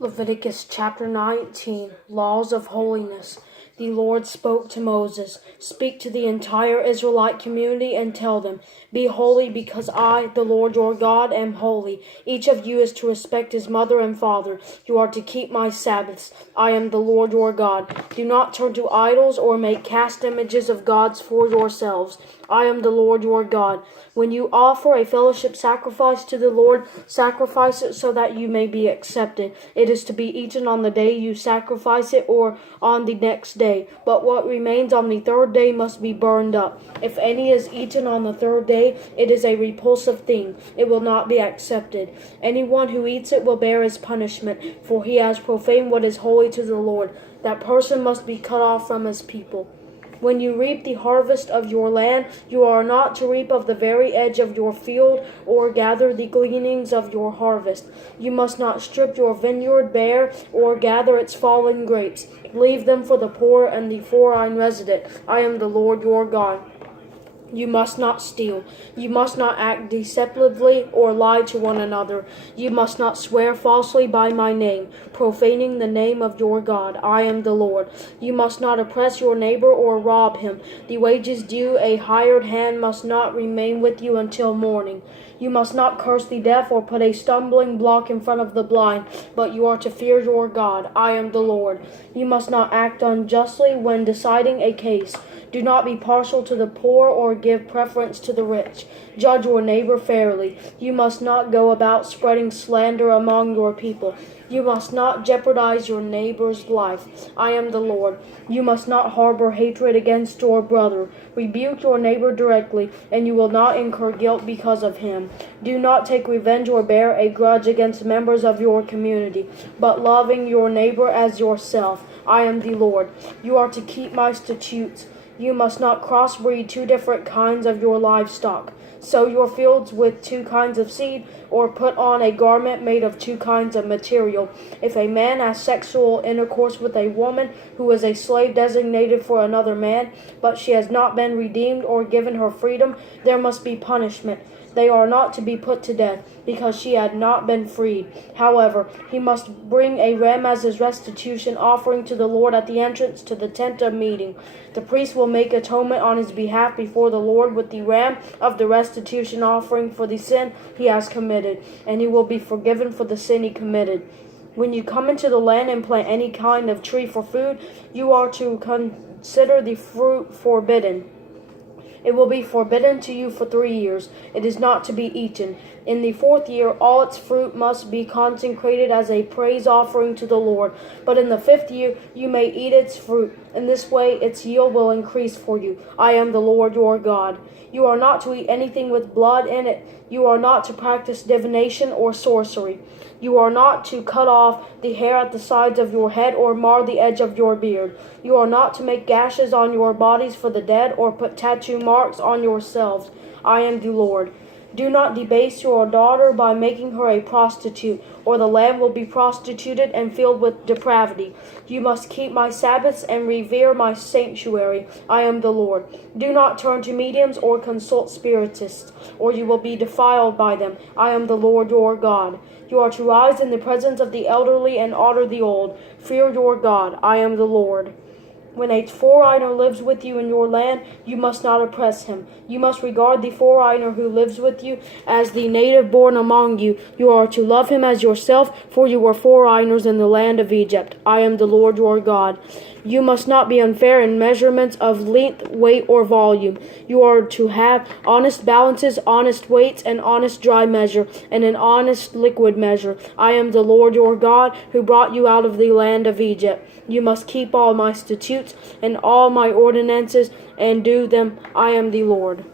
Leviticus Chapter 19, Laws of Holiness. The Lord spoke to Moses, "Speak to the entire Israelite community and tell them, 'Be holy because I, the Lord your God, am holy. Each of you is to respect his mother and father. You are to keep my Sabbaths. I am the Lord your God. Do not turn to idols or make cast images of gods for yourselves. I am the Lord your God. When you offer a fellowship sacrifice to the Lord, sacrifice it so that you may be accepted. It is to be eaten on the day you sacrifice it or on the next day. But what remains on the third day must be burned up. If any is eaten on the third day, it is a repulsive thing. It will not be accepted. Anyone who eats it will bear his punishment, for he has profaned what is holy to the Lord. That person must be cut off from his people. When you reap the harvest of your land, you are not to reap of the very edge of your field or gather the gleanings of your harvest. You must not strip your vineyard bare or gather its fallen grapes. Leave them for the poor and the foreign resident. I am the Lord your God. You must not steal. You must not act deceptively or lie to one another. You must not swear falsely by my name, profaning the name of your God. I am the Lord. You must not oppress your neighbor or rob him. The wages due a hired hand must not remain with you until morning. You must not curse the deaf or put a stumbling block in front of the blind, but you are to fear your God. I am the Lord. You must not act unjustly when deciding a case. Do not be partial to the poor or give preference to the rich. Judge your neighbor fairly. You must not go about spreading slander among your people. You must not jeopardize your neighbor's life. I am the Lord. You must not harbor hatred against your brother. Rebuke your neighbor directly, and you will not incur guilt because of him. Do not take revenge or bear a grudge against members of your community, but loving your neighbor as yourself. I am the Lord. You are to keep my statutes. You must not crossbreed two different kinds of your livestock. Sow your fields with two kinds of seed, or put on a garment made of two kinds of material. If a man has sexual intercourse with a woman who is a slave designated for another man, but she has not been redeemed or given her freedom, there must be punishment. They are not to be put to death, because she had not been freed. However, he must bring a ram as his restitution offering to the Lord at the entrance to the tent of meeting. The priest will make atonement on his behalf before the Lord with the ram of the restitution offering for the sin he has committed, and he will be forgiven for the sin he committed. When you come into the land and plant any kind of tree for food, you are to consider the fruit forbidden. It will be forbidden to you for 3 years. It is not to be eaten. In the 4th year, all its fruit must be consecrated as a praise offering to the Lord. But in the 5th year, you may eat its fruit. In this way, its yield will increase for you. I am the Lord your God. You are not to eat anything with blood in it. You are not to practice divination or sorcery. You are not to cut off the hair at the sides of your head or mar the edge of your beard. You are not to make gashes on your bodies for the dead or put tattoo marks on yourselves. I am the Lord. Do not debase your daughter by making her a prostitute, or the land will be prostituted and filled with depravity. You must keep my Sabbaths and revere my sanctuary. I am the Lord. Do not turn to mediums or consult spiritists, or you will be defiled by them. I am the Lord your God. You are to rise in the presence of the elderly and honor the old. Fear your God. I am the Lord. When a foreigner lives with you in your land, you must not oppress him. You must regard the foreigner who lives with you as the native born among you. You are to love him as yourself, for you were foreigners in the land of Egypt. I am the Lord your God. You must not be unfair in measurements of length, weight, or volume. You are to have honest balances, honest weights, an honest dry measure, and an honest liquid measure. I am the Lord your God, who brought you out of the land of Egypt. You must keep all my statutes and all my ordinances and do them. I am the Lord.